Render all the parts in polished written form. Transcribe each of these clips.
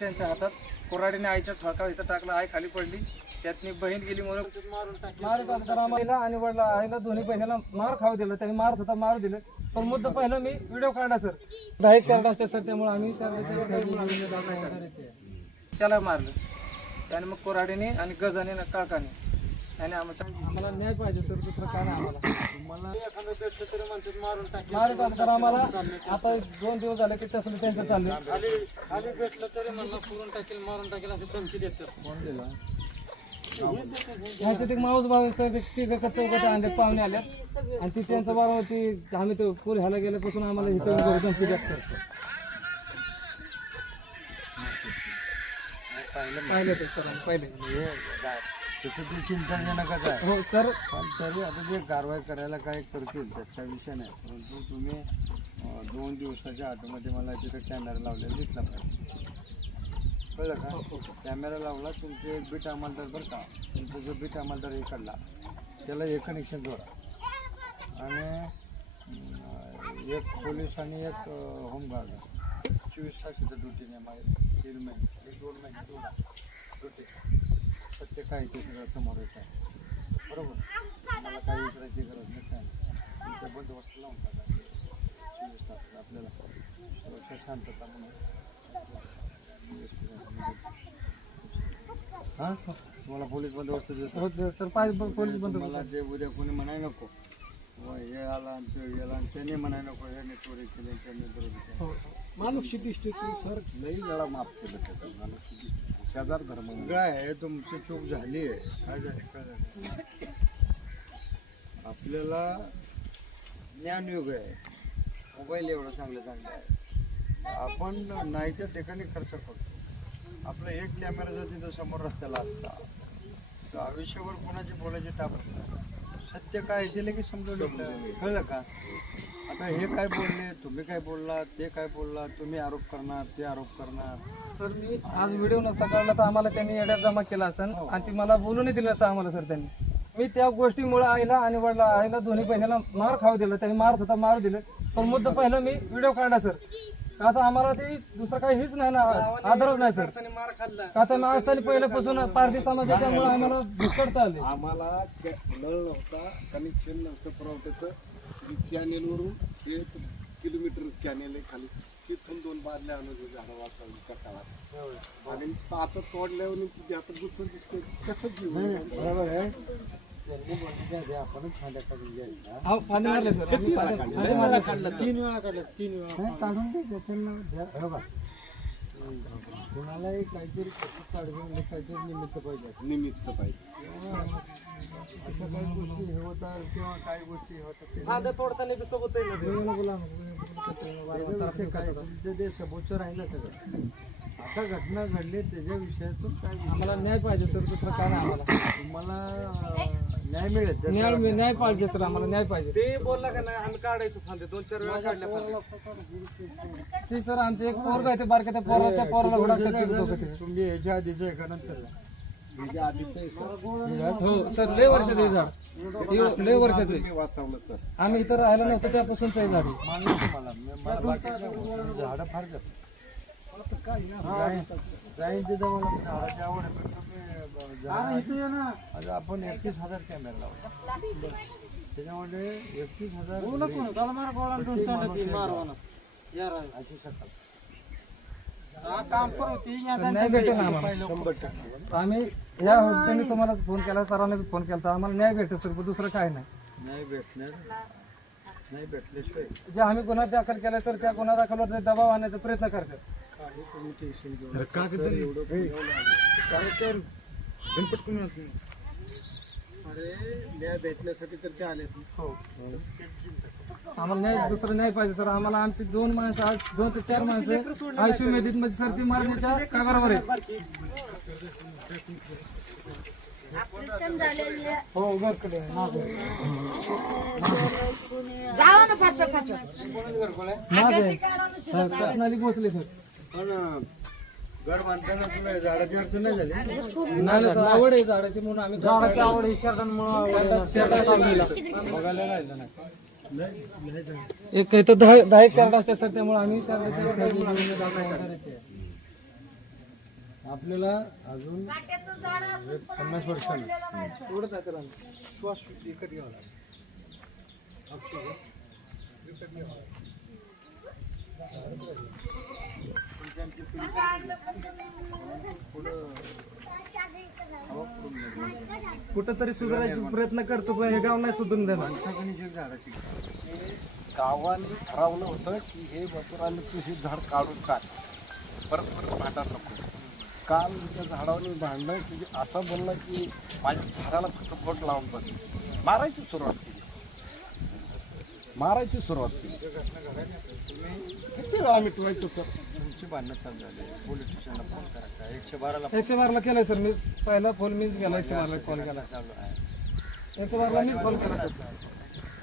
त्यांच्या हातात कोराडीने आईच्या ठोका इथं टाकला, आई खाली पडली, त्यातनी बहीण गेली म्हणून मार तर आम्हाला आणि वडला आईला दोन्ही बहिणीला मार खाऊ दिलं. त्यांनी मारत होता मारू दिलं. पण मुद्दा पहिलं मी व्हिडिओ काढला सर, 10 शर्ट असते सर, त्यामुळे आम्ही त्याला मारलं. त्याने मग कोराडीने आणि गजाने काकाने आणि आम्हाला न्याय पाहिजे सर, दुसरं काय नाही आम्हाला. मारून तर आम्हाला आता 2 दिवस झाले की तसं त्यांचं चाललं. खाली भेटलं तरी म्हणलं पुरून टाकेल मारून टाकेल अशी धमकी देतात. कोण दिला ह्याच्यात एक माऊस भाऊ सर, चौकटे आणले, पाहुणे आले आणि ती त्यांचा बारा होती. आम्ही तो पूर ह्याला गेल्यापासून आम्हाला इथे धमकी देत करतो. पाहिले ते सर पहिले चिंताजनकच आहे. हो सर, पण तरी आता जे कारवाई करायला काय करतील त्याचा विषय नाही. परंतु तुम्ही 2 दिवसाच्या आतमध्ये मला तिथे कॅमेरा लावलेला दिसला पाहिजे, कळलं का? कॅमेरा लावला, तुमचे एक बीट अंमलदार बरं का, तुमचा जो बीट अंमलदार हे काढला त्याला एक कनेक्शन जोडा आणि एक पोलीस आणि एक होमगार्ड 24 तासाच्या ड्युटीने मला 3 महिने 2 महिने ड्युटी सत्य काय ते सगळं समोर येत आहे. बरोबर, मला काही विचारायची गरज नाही, काय नाही. तुमच्या बंदोबस्त लावून टाका 24 तास आपल्याला सुरक्षा शांतता म्हणून. हां, तुम्हाला पोलीस बंदोबस्त देतो सर. पाहिजे पोलीस बंद. मला जे उद्या कोणी म्हणाय नको हे आला आणि ते गेला आणि त्याने म्हणाय नको ह्याने चोरी केली त्याने चोरी केली. मानुषी दृष्टीतून सर लई वेळा माफ केलं त्याचं. मानुषी दृष्टी शेजार धर्म काय आहे, तुमची चूक झाली आहे. काय झालं काय झालं, आपल्याला ज्ञानयुग आहे, मोबाईल एवढं चांगलं आहे. आपण नाही त्या ठिकाणी खर्च करतो. आपला एक कॅमेरा जर तिथं समोर रस्त्याला असता तर आयुष्यावर कोणाची बोलायची टाकत नाही. सत्य काय ते लगेच समजून कळलं का? आता हे काय बोलले, तुम्ही काय बोलला, ते काय बोलला, तुम्ही आरोप करणार, ते आरोप करणार. सर मी आज व्हिडिओ नसता काढला तर आम्हाला त्यांनी एड्यात जमा केला असता आणि ती मला बोलूनही दिलं असतं आम्हाला सर. त्यांनी मी त्या गोष्टीमुळे आईला आणि वडला आईला दोन्ही बहिणीला मार खाऊ दिलं. त्यांनी मारत होता मारू दिलं. पण मुद्दा पहिलं मी व्हिडिओ काढला सर. का आता आम्हाला ते दुसरं काही हेच नाही ना, आदरच नाही सर. का तर मी असताना पहिल्यापासून पारधी समाज आहे, त्यामुळे आम्हाला भुकटता आले. आम्हाला नळ नव्हता, कनेक्शन नव्हतं पुरवठ्याचं. कॅनेलवरून 1 किलोमीटर कॅनेल आहे खाली, तिथून 2 बादल्या आणून झाडं वाचवली त्या काळात. आणि आता तोडल्यावर तिथे आता गुच्छ दिसते कसं जीव. बरोबर आहे. अहो, पाणी मारले सर. किती वेळा काढलं? लय वेळा काढलं. 3 वेळा काढलं. 3 वेळा काढून द्यायचं त्यांना. बरोबर, कुणालाही काहीतरी काहीतरी निमित्त पाहिजे. निमित्त पाहिजे. अशा काही गोष्टी हे होतात किंवा काही गोष्टी हे होतात फांद्या तोडताना बी सोबत आहे ना ते सबोच राहिलं सगळं. आता घटना घडली त्याच्या विषयातून काय आम्हाला न्याय पाहिजे सर, दुसरं काय नाही आम्हाला. तुम्हाला न्याय मिळेल. न्याय पाहिजे सर, आम्हाला न्याय पाहिजे. ते बोलला का नाही आम्ही काढायचो फांदे 2-4 वेळा काढल्या. ते सर आमचे एक पोरग आहे, ते बारक्या त्या पोराला हुडकतात. तुम्ही याच्या आधीच आहे का नंतर? म्हणजे आधीच आहे सर. हो सर, लय वर्षाचं हे झाड, लय वर्षाचं आहे. मी वाचवलं सर. आम्ही इथं राहायला नव्हतं त्यापासूनच आहे झाड. मानलं तुम्हाला बाकीच्या झाडं फार जातात. जाईन तिथं मला झाडाची आवड आहे. पण तुम्ही आपण 31,000 कॅमेरा लावला, त्याच्यामध्ये 31,000 काम नाही भेटेल आम्हाला. 100% आम्ही या त्यांनी तुम्हाला फोन केला, सरांना फोन केला, आम्हाला न्याय भेटेल सर, दुसरं काय नाही. नाही भेटणार, नाही भेटल्याशिवाय जे आम्ही गुन्हा दाखल केला सर, त्या गुन्हा दाखल दबाव आणण्याचा प्रयत्न करतात. अरे न्याय भेटण्यासाठी तर ते आले. हो, आम्हाला न्याय, दुसरं न्याय पाहिजे सर. आम्हाला आमची 2 माणसं, आज 2 ते 4 माणसं आयसीयू मेधीत मध्ये सर ती मारण्याच्या कागावर आहे. हो घरकडे नाली पोहोचले सर. पण घर बांधताना तुला झाडाची अडचण नाही झाली? नाही सर, आवड आहे झाडाची म्हणून आम्ही झाडाची आवड आहे. बघायला राहिलं नाही. एक इथं 10 एक शर्ट असते सर, त्यामुळे आम्ही आपल्याला अजून एक 50 वर्षांनी एवढंच आहे सर आम्ही. श्वास विकत घ्यावा लागेल. ऑक्सिजन विकत घ्यावा लागेल. कुठंतरी सुधारायचा प्रयत्न करतो पण हे गाव नाही सुधरून देणार. गावाने ठरवलं होतं की हे मथुराने तू हे झाड काढून काढ, परत परत भांडण नको. काल त्या झाडावर भांडणं की असं बोलला की माझ्या झाडाला फक्त बोट लावून बस, मारायची सुरुवात केली. किती वेळा मिटवायचं सर? तुमची भांडणं चालू झाली, पोलीस स्टेशनला फोन करायचा, 112ला 112ला केलाय सर मी. पहिला फोन मीच केला, 112ला कॉल केला. चालू आहे. 112ला मीच कॉल केला सर.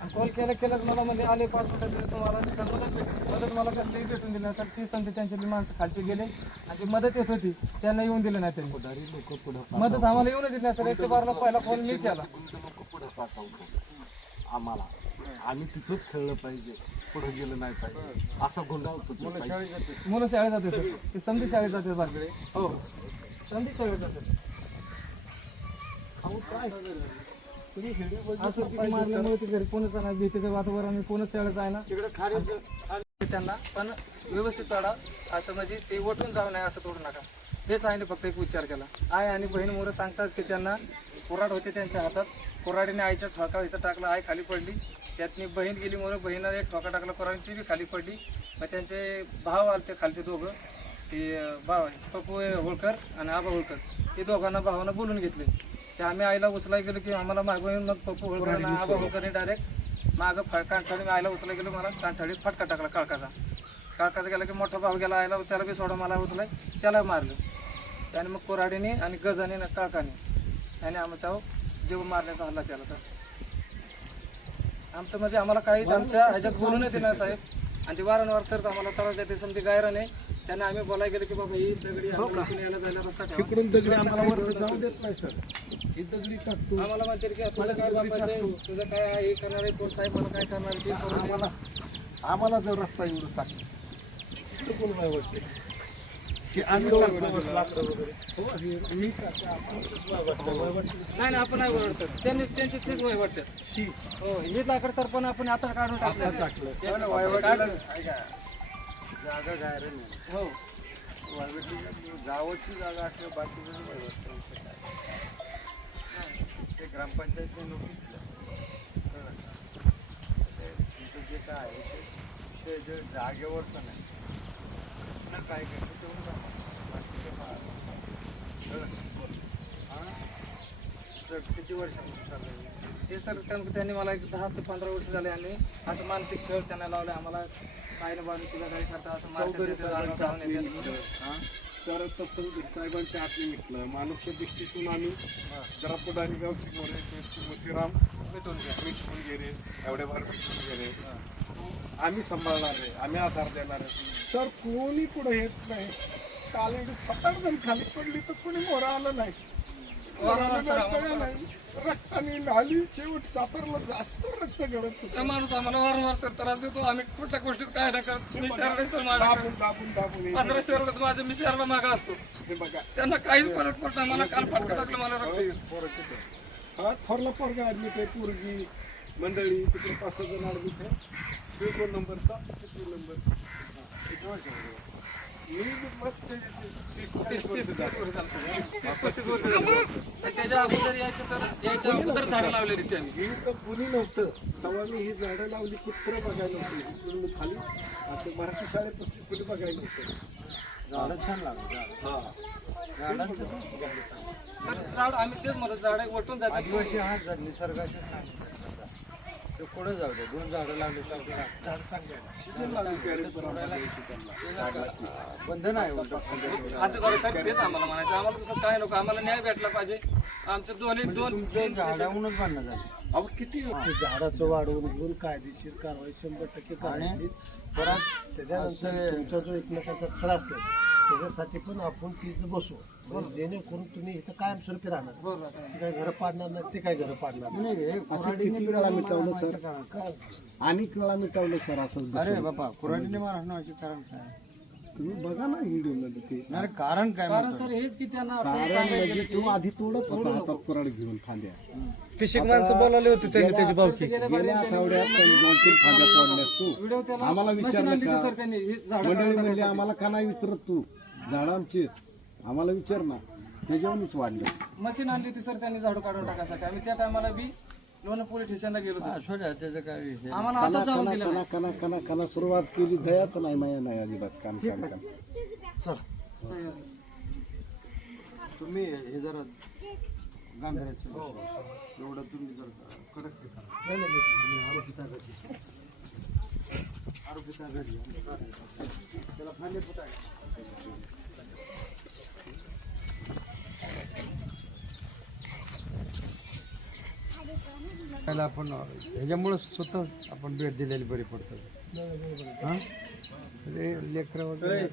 आणि कॉल केलं मला म्हणजे आले 5 मिनिटात तुम्हाला मदत मला कसलीही भेटून दिली नाही सर. ती संधी त्यांच्यातली माणसं खालचे गेले आणि जी मदत येत होती त्यांना येऊन दिलं नाही. त्यांनी लोक पुढं मदत आम्हाला येऊन दिली नाही सर. 112ला पहिला फोन मी केला. लोक पुढं पाठवतो आम्हाला. आम्ही तिथंच खेळलं पाहिजे, पुढे गेलं नाही पाहिजे असा गुंडाळतो. मुलं शाळेत जाते सर. ते समधी शाळेत जाते बाकी. हो समधी शाळेत जाते. असं तिथे मारल्यामुळे ते घरी कोणच नाही. भीतीचं वातावरण कोणच शाळेत आहे ना त्यांना. पण व्यवस्थित चढा असं म्हणजे ते वटून जाऊ नये असं तोडू नका. हेच आईने फक्त एक विचार केला. आई आणि बहीण मोरं सांगतात की त्यांना कुऱ्हाड होते त्यांच्या हातात. कुऱ्हाडीने आईच्या ठोका इथं टाकला, आई खाली पडली. त्यातनी बहीण गेली मोरं, बहिणीला एक ठोका टाकला कुऱ्हाडीने, ती बी खाली पडली. मग त्यांचे भाव आले ते खालचे दोघं, ते भाव पप्पू होळकर आणि आबा होळकर, ते दोघांना भावांना बोलून घेतले. ते आम्ही आईला उचलाय गेलो की आम्हाला मागून येऊन मग पप्पू होळकर आणि आबा होळकरने डायरेक्ट मागं कांठाळी, मी आईला उचलाय गेलो, मला कांठाळीत फटका टाकला काळकाचा गेला की मोठा भाव गेला आईला, त्याला बी सोडा, मला उचलाय त्याला मारलं. त्याने मग कोराडीने आणि गजाने ना काळकाने आणि आमच्या जीव मारण्याचा हल्ला केला सर. आमचं म्हणजे आम्हाला काही आमच्या ह्याच्यात बोलू नाही दिलं साहेब. आणि ते वारंवार सर आम्हाला त्रास देते. समधी गायराने त्यांना आम्ही बोलायला गेलो की बाबा ही दगडी यायला जायला रस्ता ठेवा. तिकडून दगडी आम्हाला वरती जाऊ देत नाही सर. ही दगडी टाकतो आम्हाला म्हणते की तुझं काय बापायचं, तुझं काय हे करणार आहे कोण साहेब, मला काय करणार आहे ते करून दे. आम्हाला जर रस्ता एवढं सांगितलं तिकडे कोण नाही वाटते की आम्ही सांगतो मी नाही आपण नाही बोलणार सर. त्यांनी त्यांची तेच वय वाटतात. हो हे लाकड सर पण आपण आता काढून टाकलं. जागा गायरे नाही. हो गावाची जागा असल्या बाकीचं ते ग्रामपंचायतने नोटीस तिथं जे काय आहे ते जे जागेवरचं नाही ना, काय करतो तेवढं किती वर्षापासून चाललंय ते सर त्यांनी मला एक 10 ते 15 वर्ष झाले आणि असं मानसिक छळ त्यांना लावलं. आम्हाला काही ना बाजू सुद्धा काही करता असं चौधरी चौधरी साहेबांच्या हातने मिटलं. मानुष्य दृष्टीतून आम्ही जरा पुढारी गावची मोरे मोतीराम मिटून गेले, एवढे भार मिटून गेले. आम्ही सांभाळणार आहे, आम्ही आधार देणार आहे सर. कोणी पुढे येत नाही. काल 7-8 जण खाली पडली तर कोणी मोरा आलं नाही. रक्ताने नाली शेवट सातारला जास्त रक्त गळत होतं. माणूस आम्हाला वारंवार सर त्रास देतो. आम्ही कुठल्या गोष्टीत काय नाही करत. मी शहराला सर दाबून 15 शहरात माझं मी शहराला मागा असतो. हे बघा त्यांना काहीच फरक पडत नाही. मला काल फटका टाकलं, मला रक्त येईल. हा थोरला पोरगा ऍडमिट आहे, पोरगी मंडळी तिकडे 5-6 जण ऍडमिट आहे. 2 नंबरचा 2 नंबर. मी मस्त 30-35 वर्ष झालं. त्याच्या अगोदर यायचं सर, यायच्या अगोदर झाडं लावलेली त्यांनी. ही तर कुणी नव्हतं तेव्हा मी ही झाडं लावली. कुत्र बघायला नव्हतं खाली. आता मराठी शाळेपासून कुणी बघायला नव्हतं. झाडं छान लागलं. हा सर झाड आम्ही तेच म्हणतो, झाड वटून जाते. आदिवासी हा निसर्गाचे ते पुढे जाऊ दे. 2 झाडं लावले तर झाड चांगले बंधन आहे. आता सर तेच आम्हाला म्हणायचं. आम्हाला तसं काय नको, आम्हाला न्याय भेटला पाहिजे. आमचं दोन झाडाहूनच बांधणं झालं. अहो किती झाडाचं वाढवून घेऊन कायदेशीर कारवाई 100% करायची. परत त्याच्यानंतर तुमचा जो एकमेकांचा त्रास आहे त्याच्यासाठी पण आपण तिथे बसू, जेणेकरून तुम्ही इथं कायमस्वरूपी राहणार. ते काही घरं पाडणार नाही, ते काही घरं पाडणार नाही. असं किती वेळा मिटवलं सर, अनेक वेळा मिटवलं सर. असं अरे बाबा कुऱ्हाडीने मारहाण व्हायचे कारण काय? तुम्ही बघा ना व्हिडिओ मध्ये ते नाही कारण काय कारण सर हेच की त्यांना आपण कारण सांगायचं म्हणजे तो आधी तोडत होता हातात कुऱ्हाड घेऊन फांद्या पिशिक माणसं बोलावले होते त्यांनी त्याची भावकी गेल्या आठवड्यात त्यांनी 2-3 फांद्या तोडल्यास तू व्हिडिओ त्याला आम्हाला मशीन विचारलं आणली का? होती सर त्यांनी ही झाडं मंडळी काढून म्हणजे टाकायसाठी. आम्हाला का नाही विचारत तू झाडं आमची आहेत. आम्हाला विचार ना त्याच्यावरूनच वाढलं मशीन आणली होती सर त्यांनी झाडू काढून टाकायसाठी आम्ही त्या टायमाला बी लोणा पोलीस स्टेशनला गेलो सर असू द्या त्याचं काय विषय आम्हाला आता जाऊन दिलं कना कना कना कना सुरुवात केली दयाच नाही माया नाही अजिबात काम काम काम नाही. तुम्ही हे जरा गांभीर्याचं एवढं तुम्ही जर करेक्ट करा आरोपिता घरी त्याला फांदे फुटाय त्याला आपण ह्याच्यामुळं स्वतः आपण भेट दिलेली बरी पडतात हां लेकरं वगैरे